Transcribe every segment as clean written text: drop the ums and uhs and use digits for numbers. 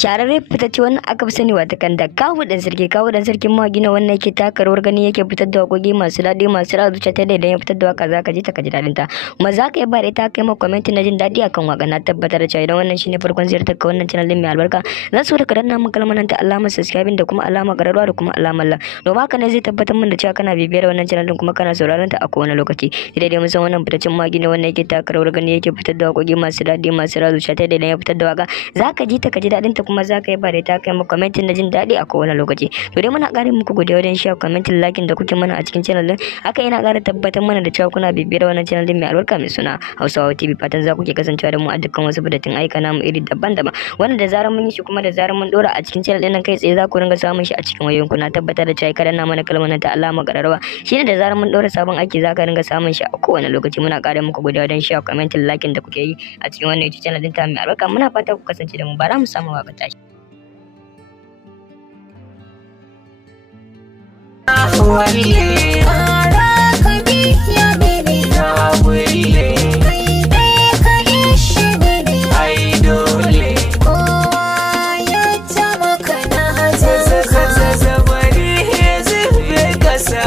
Shararre fitacce wannan aka fi sani wata kan da kawu dan sarkin mawaki na wannan yake taka rawar gani yake fitar da waƙoƙi masu daɗi masu ratsa zuciya ta da idan ya fitar da waka zaka ji ta ka ji daɗin ta kuma zaka yi ba da ita kai ma comment na jin daɗi akan waka na tabbatar da cewa idan wannan shine farkon ziyartar ka wannan channel din mai albarka zan so da ka danna min kalmar nan ta alamar subscribing da kuma alamar gararwa da kuma alamar like domin haka ne zai tabbatar min da cewa kana bibiyar wannan channel din kuma kana sauraron ta a kowane lokaci idan dai mun san wannan fitaccen mawaki ne wannan yake taka rawar gani yake fitar da waƙoƙi masu daɗi masu ratsa zuciya ta da idan ya fitar da waka zaka ji ta ka ji daɗin ta kuma zaka yi ba da ta kai mu commenting na jin daɗi a kowane lokaci to dai muna ƙara muku godiya wajen share commenting liking da kuke mana a cikin channel din haka yana ƙara tabbatar mana da cewa kuna bibiyar wannan channel din mai albarka mai suna Hausawa TV fatan za ku ke kasancewa da mu a dukkan wasu bidatin aika namu iri daban-daban wanda da zarar mun yi shi kuma da zarar mun dora a cikin channel din nan kai tsaye za ku ringa samun shi a cikin wayoyinku na tabbatar da cewa kada na mana kalmar nan ta alama gararwa shine da zarar mun dora sabon aiki za ka ringa samun shi a kowane lokaci muna ƙara muku godiya wajen share commenting liking da kuke yi a cikin wannan YouTube channel din ta mai albarka muna fata ku kasance da mu bara mu samu waka tashi Walle Arakabi ya baby na walle Baby ka ishi baby ai dole kowa ya taba kana zabari zube kasa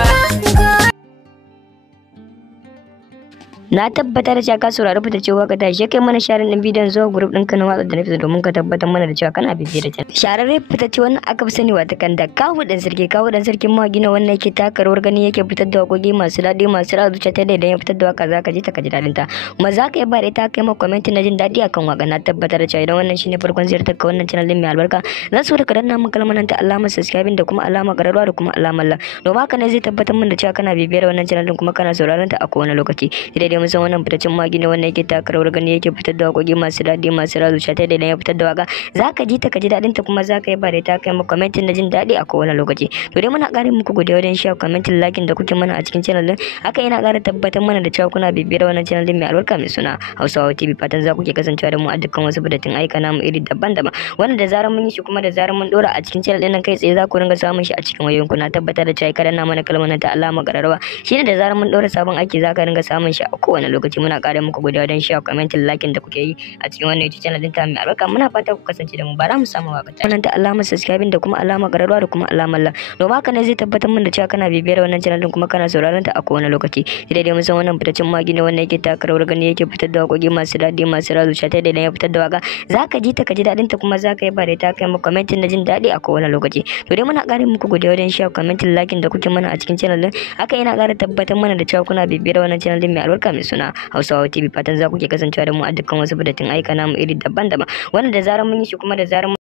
na tabbatar da cewa ka saurari fitacce waka ta shi kai mana sharing din bidiyon zuwa group ɗinka na watsa da nufi domin ka tabbatar mana da cewa kana bibiyar da channel shararre fitacce wannan aka fi sani wata kan da kawu dan sarkin mawaki na wannan yake taka rawar gani yake fitar da waƙoƙi masu daɗi masu ratsa zuciya ta da idan ya fitar da waka zaka ji ta ka ji daɗin ta kuma zaka yi ba da ita kai ma comment na jin daɗi akan waka na tabbatar da cewa idan wannan shine farkon ziyartar ka wannan channel din mai albarka zan so da ka danna min kalmar nan ta alamar subscribing da kuma alamar gararwa da kuma alamar like domin haka ne zai tabbatar min da cewa kana bibiyar wannan channel din kuma kana sauraron ta a kowane lokaci idan dai mun san wannan fitaccen mawaki ne wannan yake taka rawar gani yake fitar da waƙoƙi masu daɗi masu ratsa zuciya ta da idan ya fitar da waka zaka ji ta ka ji daɗin ta kuma zaka yi ba da ita kai ma comment na jin daɗi a kowane lokaci to dai muna ƙara muku godiya wajen share commenting liking da kuke mana a cikin channel din haka yana ƙara tabbatar mana da cewa kuna bibiyar wannan channel din mai albarka mai suna Hausawa TV fatan za ku ke kasancewa da mu a dukkan wasu bidatin aika namu iri daban-daban wanda da zarar mun yi shi kuma da zarar mun dora a cikin channel din nan kai tsaye za ku ringa samun shi a cikin wayoyinku na tabbatar da cewa kada na mana kalmar nan ta alama gararwa shine da zarar mun dora sabon aiki za ka ringa samun shi a kowane lokaci muna ƙara muku godiya wajen share commenting liking da kuke yi a cikin wannan YouTube channel din ta mai albarka muna fata ku kasance da mu bara mu samu waka wannan ta alamar subscribing da kuma alamar gararwa da kuma alamar like domin haka ne zai tabbatar min da cewa kana bibiyar wannan channel din kuma kana sauraron ta a kowane lokaci idan dai mun san wannan fitaccen mawaki ne wannan yake taka rawar gani yake fitar da waƙoƙi masu daɗi masu ratsa zuciya ta da idan ya fitar da waka zaka ji ta ka ji daɗin ta kuma zaka yi ba da ta kai ma commenting na jin daɗi a kowane lokaci to dai muna ƙara muku godiya wajen share commenting liking da kuke mana a cikin channel din haka yana ƙara tabbatar mana da cewa kuna bibiyar wannan channel din mai albarka mai suna Hausawa TV fatan za ku ke kasancewa da mu a dukkan wasu bidatin aika namu iri daban-daban wanda da zarar mun yi shi kuma da zarar